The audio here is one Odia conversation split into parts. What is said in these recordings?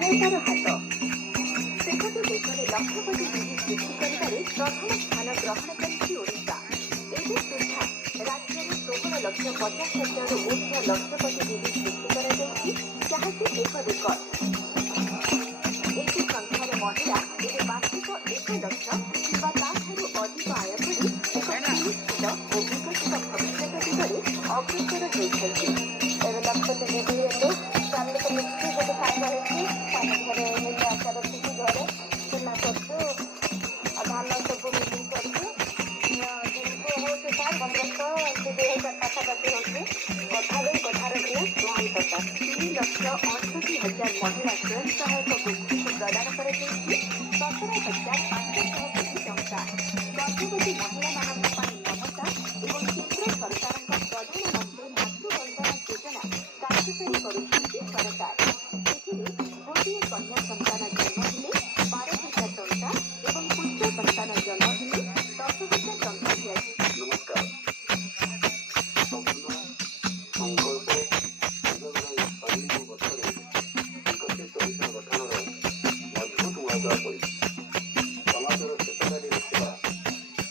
ସହାୟତାର ହାତ ଶେଷରେ ଦେଶରେ ଲକ୍ଷପତି ବିଜୁ ସୃଷ୍ଟି କରିବାରେ ପ୍ରଥମ ସ୍ଥାନ ଗ୍ରହଣ କରିଛି ଓଡ଼ିଶା। ଏବେ ସୁଦ୍ଧା ରାଜ୍ୟରେ 16,50,000ରୁ ଉର୍ଦ୍ଧ୍ୱ ଲକ୍ଷପତି ବିଜୁ ସୃଷ୍ଟି କରାଯାଇଛି, ଯାହାକି ଏକ ରେକର୍ଡ। ଏହି ସଂଖ୍ୟାରେ ମହିଳା ଏବେ ବାର୍ଷିକ 1 ଲକ୍ଷ କିମ୍ବା ତାଠାରୁ ଅଧିକ ଆୟ କରି ଏକ ସୁନିଶ୍ଚିତ ଓ ବିକଶିତ ଭବିଷ୍ୟତ ଦିଗରେ ଅଗ୍ରସର ହେଉଛନ୍ତି। ଏବେ ଲକ୍ଷପତି ବିଜୁ ହେଲେ ଆମେ ତ ମିଶିକି ଗୋଟେ ସାଙ୍ଗ ହେଇକି ଆମ ଘରେ ନେଇକି ଆଶା ରଖିକି ଘରେ ଚୁନା କରୁଛୁ ଆଉ ଧାନ ସବୁ ମିଟିଂ କରୁଛୁ। ଦିନକୁ ହେଉଛି ସାର୍ 1500 ଏମିତି 2000 ପାଖାପାଖି ହେଉଛି। କଥା ଦେଇ କଥାର ଦିନ ମହାନ୍ତତା 3,68,000 ମହିଳା ସ୍ୱୟଂ ସହାୟକ ଗୋଷ୍ଠୀକୁ ପ୍ରଦାନ କରାଯାଇଛି 17,500 କୋଟି ଟଙ୍କା। ଗର୍ଭବତୀ ମହିଳାମାନଙ୍କ ପାଇଁ ମମତା ଏବଂ କେନ୍ଦ୍ର ସରକାରଙ୍କ ପ୍ରଧାନମନ୍ତ୍ରୀ ମାତୃବନ୍ଦନା ଯୋଜନା କାର୍ଯ୍ୟକାରୀ କରୁଛନ୍ତି ସରକାର। ଏଥିରେ ଗୋଟିଏ କନ୍ୟା ସନ୍ତାନ ଜନ୍ମ ହେଲେ 12,000 ଟଙ୍କା ଏବଂ ପୁତ୍ର ସନ୍ତାନ ଜନ୍ମ ହେଲେ 10,000 ଟଙ୍କା ଦିଆଯିବ। ନମସ୍କାର। ସଂକଳ୍ପ ଶରୀର ଗଠନରେ ବିକଶିତ ଓଡ଼ିଶା ଗଠନର ମଜବୁତ ମୂଳଦୁଆ ପଡ଼ିଛି। ସମାଜର ଶେଷ ଧାଡ଼ିରେ ଥିବା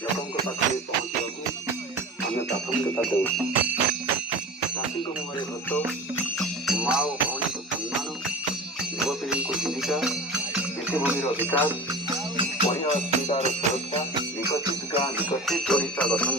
ଲୋକଙ୍କ ପାଖରେ ପହଞ୍ଚିବାକୁ ଆମେ ପ୍ରାଥମିକତା ଦେଉଛୁ। ଚାଷୀଙ୍କ ମୁହଁରେ ହସ, ମା ଓ ଭଉଣୀଙ୍କୁ ସମ୍ମାନ, ଯୁବପିଢ଼ିଙ୍କୁ ଜୀବିକା, କୃଷିଭୂମିର ବିକାଶ, ମହିଳା ଅଧିକାର ସୁରକ୍ଷା, ବିକଶିତ ଗାଁ, ବିକଶିତ ଓଡ଼ିଶା ଗଠନ